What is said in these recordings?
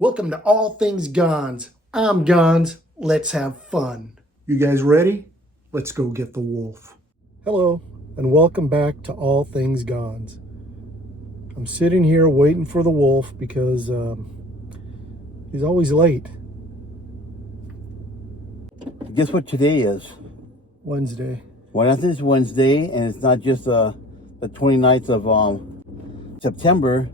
Welcome to All Things Gonz. I'm Gonz. Let's have fun. You guys ready? Let's go get the wolf. Hello, and welcome back to All Things Gonz. I'm sitting here waiting for the wolf because he's always late. Guess what today is? Wednesday. Well, it's Wednesday, and it's not just the 29th of September,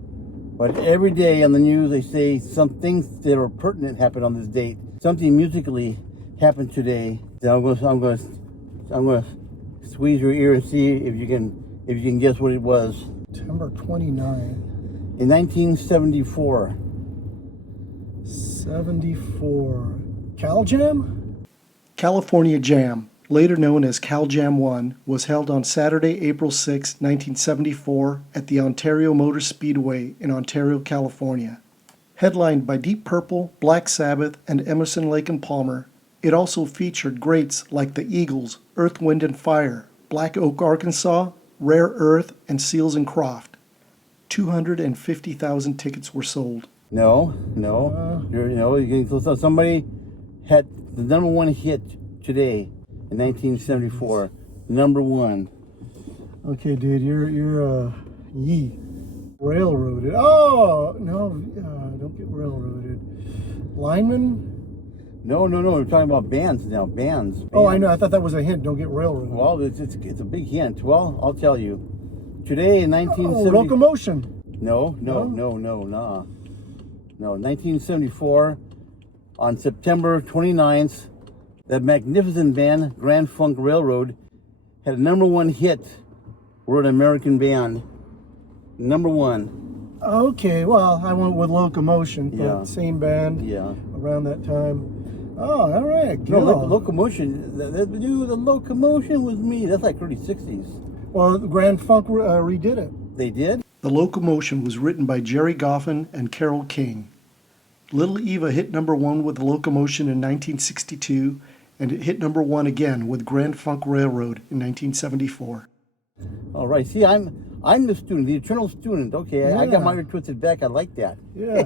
but every day on the news they say some things that are pertinent happened on this date. Something musically happened today. That I'm going to squeeze your ear and see if you can guess what it was. September 29th. In 1974. 74. Cal Jam? California Jam, later known as Cal Jam 1, was held on Saturday, April 6, 1974 at the Ontario Motor Speedway in Ontario, California. Headlined by Deep Purple, Black Sabbath, and Emerson, Lake and Palmer, it also featured greats like the Eagles, Earth, Wind and Fire, Black Oak, Arkansas, Rare Earth, and Seals and Croft. 250,000 tickets were sold. No. Somebody had the number one hit today in 1974. Number one. Okay, dude, you're yee. Railroaded. Oh, no, don't get railroaded. Lineman? No. We're talking about bands now. Bands. Oh, I know. I thought that was a hint. Don't get railroaded. Well, it's a big hint. Well, I'll tell you. Today in 1970. Locomotion. No. 1974, on September 29th, that magnificent band, Grand Funk Railroad, had a number one hit. We're an American band. Number one. Okay, well, I went with Locomotion, but Yeah. same band. Yeah. Around that time. Oh, all right. No, Gil. Locomotion. The Locomotion was me. That's like early 60s. Well, the Grand Funk redid it. They did? The Locomotion was written by Jerry Goffin and Carole King. Little Eva hit number one with the Locomotion in 1962, and it hit number one again with Grand Funk Railroad in 1974. All right. See, I'm the student, the eternal student. Okay, I got mine twisted back. I like that. Yeah,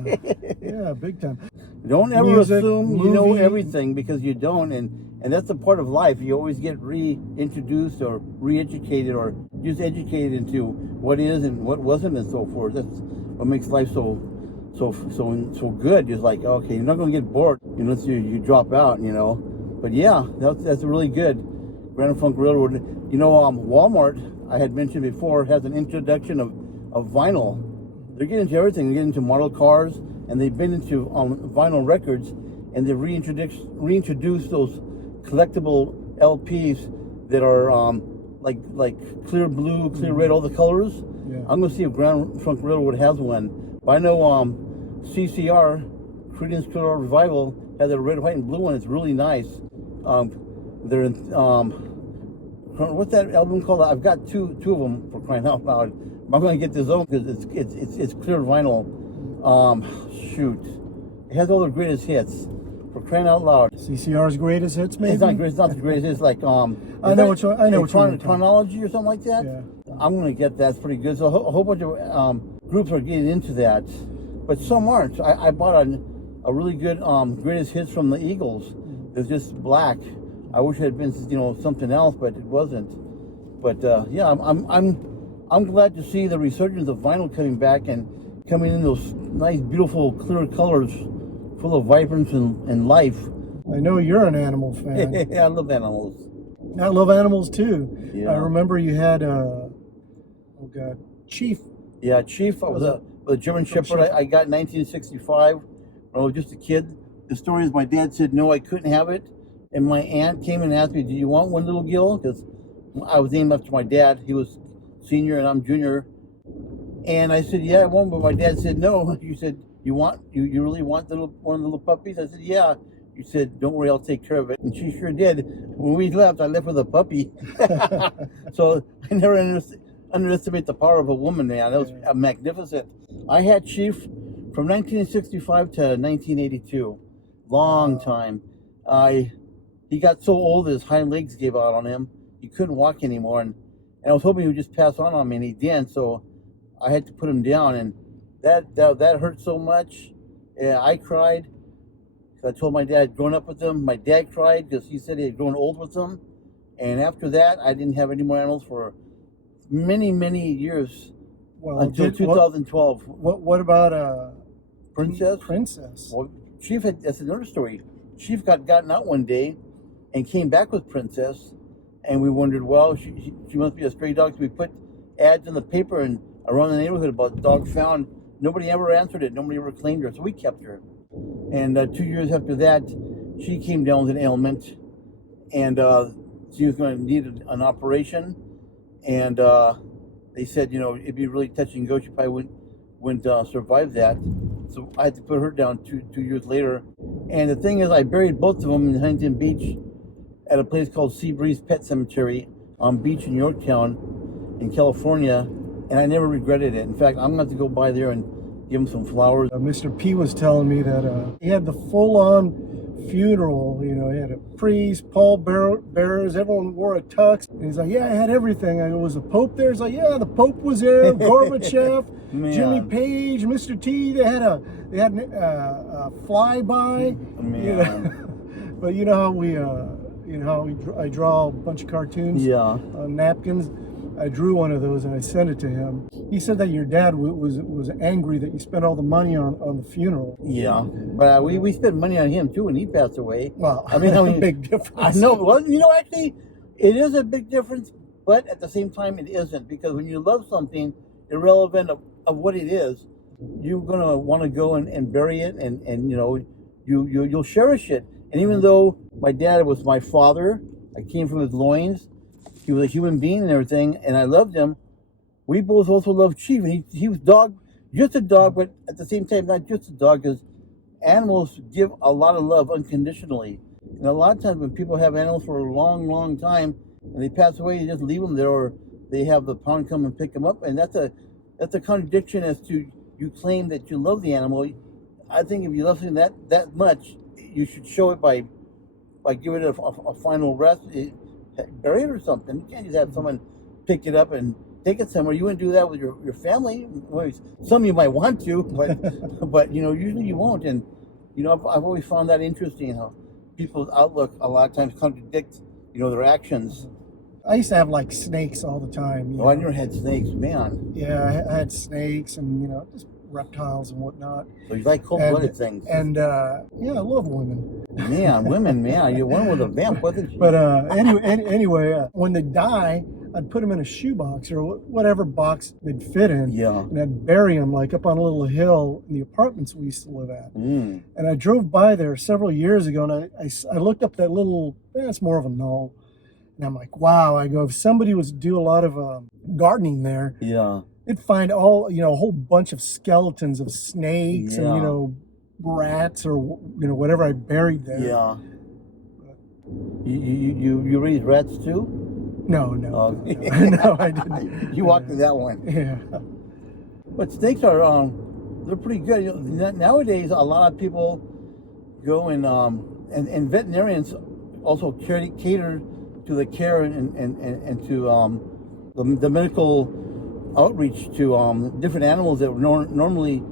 yeah, big time. Don't ever Music, assume you know movie. everything, because you don't, and that's a part of life. You always get reintroduced or re-educated or just educated into what is and what wasn't and so forth. That's what makes life so good. Just like, okay, you're not going to get bored unless you drop out, But yeah, that's really good. Grand Funk Railroad. Walmart, I had mentioned before, has an introduction of vinyl. They're getting into everything. They're getting into model cars, and they've been into vinyl records, and they reintroduced those collectible LPs that are like clear blue, clear red, all the colors. Yeah. I'm gonna see if Grand Funk Railroad has one. But I know CCR, Creedence Clearwater Revival, has a red, white, and blue one. It's really nice. They're in, what's that album called? I've got two of them, for crying out loud. I'm going to get this own because it's clear vinyl. Shoot, it has all the greatest hits, for crying out loud. CCR's greatest hits, maybe? It's not great. It's not the greatest. It's like I know which one. Chronology or something like that. Yeah. I'm going to get that. It's pretty good. So a whole bunch of groups are getting into that, but some aren't. I bought a really good greatest hits from the Eagles. It's just black. I wish it had been something else, but it wasn't. But yeah, I'm glad to see the resurgence of vinyl coming back and coming in those nice, beautiful, clear colors, full of vibrance and life. I know you're an animal fan. I love animals. I love animals too. Yeah. I remember you had Chief. Yeah, Chief. I was a German Shepherd. I got in 1965 when I was just a kid. The story is my dad said no, I couldn't have it. And my aunt came and asked me, do you want one, little Gil? Because I was named after my dad. He was senior and I'm junior. And I said, yeah, I want, but my dad said no. You said, you really want one of the little puppies? I said, yeah. You said, don't worry, I'll take care of it. And she sure did. When we left, I left with a puppy. So I never underestimate the power of a woman, man. That was magnificent. I had Chief from 1965 to 1982. Long time. He got so old that his hind legs gave out on him. He couldn't walk anymore. And I was hoping he would just pass on me, and he didn't. So I had to put him down. And that hurt so much. Yeah, I cried. 'Cause I told my dad I'd grown up with them. My dad cried because he said he had grown old with them. And after that, I didn't have any more animals for many, many years Well, until did 2012. what about Princess? Princess? Well, Chief had, that's another story. Chief got gotten out one day and came back with Princess. And we wondered, well, she must be a stray dog. So we put ads in the paper and around the neighborhood about dog found. Nobody ever answered it. Nobody ever claimed her. So we kept her. And 2 years after that, she came down with an ailment. And she was going to need an operation. And they said, it'd be really touch and go. She probably wouldn't survive that. So I had to put her down 2 years later. And the thing is, I buried both of them in Huntington Beach at a place called Seabreeze Pet Cemetery on beach in Yorktown in California. And I never regretted it. In fact, I'm going to have to go by there and give him some flowers. Mr. P was telling me that he had the full-on funeral. He had a priest, pallbearers, everyone wore a tux. And he's like, yeah, I had everything. I go, was the Pope there? He's like, yeah, the Pope was there, Gorbachev, Jimmy Page, Mr. T. They had a flyby. But you know how I draw a bunch of cartoons on napkins. I drew one of those and I sent it to him. He said that your dad was angry that you spent all the money on the funeral. Yeah, but we spent money on him too when he passed away. Well, I mean, a big difference. I know. Well, actually, it is a big difference, but at the same time, it isn't, because when you love something, irrelevant of what it is, you're gonna want to go and bury it, and you'll cherish it. And even though my dad was my father, I came from his loins. He was a human being and everything, and I loved him. We both also loved Chief, and he was just a dog, but at the same time, not just a dog, because animals give a lot of love unconditionally. And a lot of times when people have animals for a long, long time, and they pass away, you just leave them there, or they have the pound come and pick them up, and that's a contradiction as to you claim that you love the animal. I think if you love something that much, you should show it by giving it a final rest. Bury it or something. You can't just have someone pick it up and take it somewhere. You wouldn't do that with your family. Well, some of you might want to, but usually you won't. And I've always found that interesting, how people's outlook a lot of times contradict their actions. I used to have like snakes all the time. I never had snakes, man. Yeah, I had snakes and just reptiles and whatnot. So you like cold-blooded things. And I love women. Man, women, man. You're one with a vamp, wasn't you? But anyway, when they die, I'd put them in a shoebox or whatever box they'd fit in. Yeah. And I'd bury them like up on a little hill in the apartments we used to live at. Mm. And I drove by there several years ago, and I looked up that little, it's more of a knoll. And I'm like, wow. I go, if somebody was to do a lot of gardening there, they'd find a whole bunch of skeletons of snakes and, rats or, whatever I buried there. Yeah. You raise rats too? No, no, I didn't. You walked through that one. Yeah. But snakes are, they're pretty good. Nowadays, a lot of people go and veterinarians also cater to the care and to the medical outreach to different animals that normally,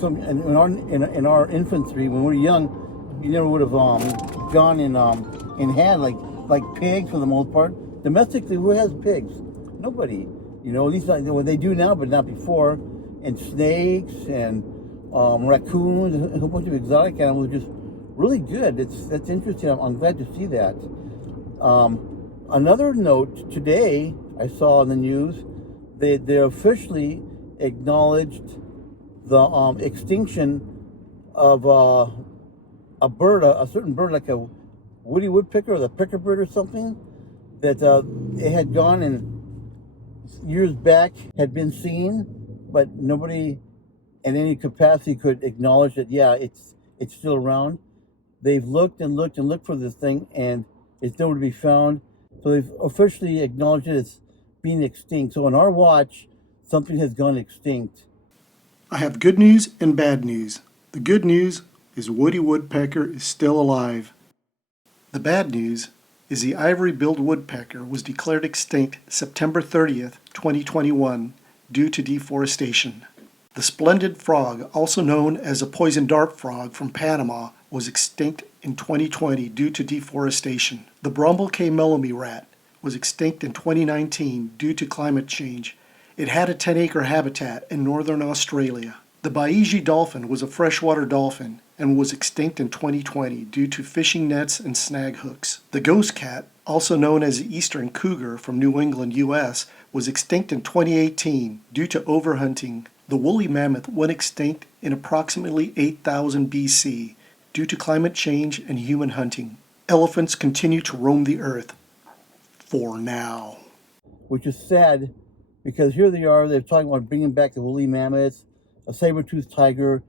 some in our infancy when we were young, you never would have gone and had like pigs for the most part. Domestically, who has pigs? Nobody. At least what they do now, but not before. And snakes and raccoons, a whole bunch of exotic animals, just really good. That's interesting. I'm glad to see that. Another note today, I saw in the news, they officially acknowledged the extinction of a bird, a certain bird, like a woody woodpecker or the pecker bird or something, that it had gone and years back had been seen, but nobody in any capacity could acknowledge that, it's still around. They've looked and looked and looked for this thing, and it's nowhere to be found. So they've officially acknowledged it as being extinct. So on our watch, something has gone extinct. I have good news and bad news. The good news is Woody Woodpecker is still alive. The bad news is the ivory-billed woodpecker was declared extinct September 30th, 2021, due to deforestation. The splendid frog, also known as a poison dart frog from Panama, was extinct in 2020 due to deforestation. The Brumble K. Mellamy rat was extinct in 2019 due to climate change. It had a 10-acre habitat in northern Australia. The Baiji dolphin was a freshwater dolphin and was extinct in 2020 due to fishing nets and snag hooks. The ghost cat, also known as the eastern cougar from New England, U.S., was extinct in 2018 due to overhunting. The woolly mammoth went extinct in approximately 8000 BC due to climate change and human hunting. Elephants continue to roam the earth. For now. Which is sad, because here they are, they're talking about bringing back the woolly mammoths, a saber-toothed tiger,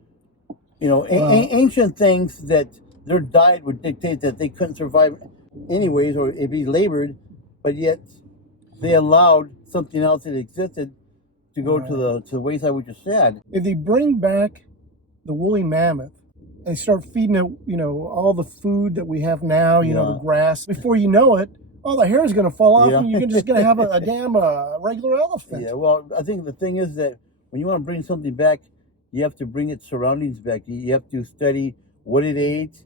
ancient things that their diet would dictate that they couldn't survive anyways, or it'd be labored, but yet they allowed something else that existed to go to the wayside, which is sad. If they bring back the woolly mammoth and start feeding it, all the food that we have now, the grass, before you know it, all the hair is going to fall off, and you're just going to have a damn regular elephant. Yeah, well, I think the thing is that when you want to bring something back, you have to bring its surroundings back. You have to study what it ate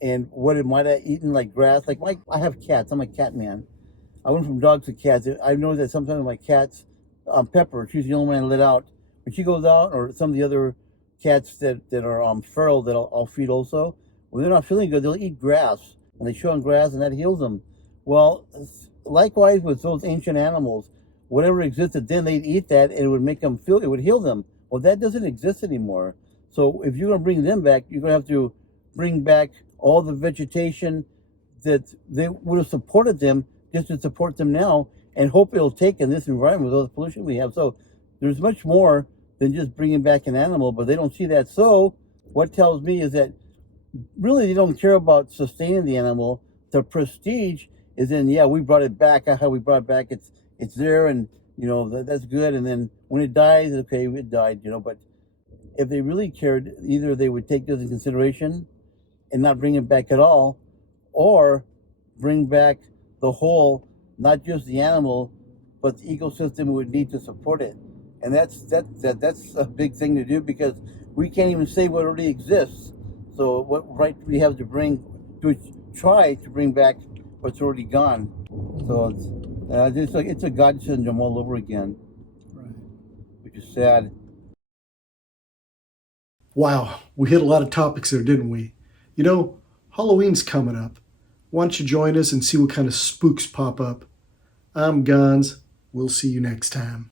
and what it might have eaten, like grass. Like I have cats. I'm a cat man. I went from dogs to cats. I know that sometimes my cats, Pepper, she's the only one I let out. When she goes out, or some of the other cats that are feral that I'll feed also, when they're not feeling good, they'll eat grass. And they chew on grass, and that heals them. Well, likewise with those ancient animals, whatever existed then, they'd eat that, and it would make them feel, it would heal them. Well, that doesn't exist anymore. So if you're going to bring them back, you're going to have to bring back all the vegetation that they would have supported them just to support them now, and hope it'll take in this environment with all the pollution we have. So there's much more than just bringing back an animal, but they don't see that. So what tells me is that really they don't care about sustaining the animal. The prestige is in, we brought it back. How we brought it back, it's there, and that's good. And then when it dies, okay, it died. But if they really cared, either they would take this in consideration and not bring it back at all, or bring back the whole, not just the animal, but the ecosystem would need to support it. And that's a big thing to do, because we can't even say what already exists. So what right do we have to try to bring back what's already gone? So it's a God syndrome all over again, right? Which is sad. Wow, we hit a lot of topics there, didn't we? Halloween's coming up. Why don't you join us and see what kind of spooks pop up? I'm Gonz. We'll see you next time.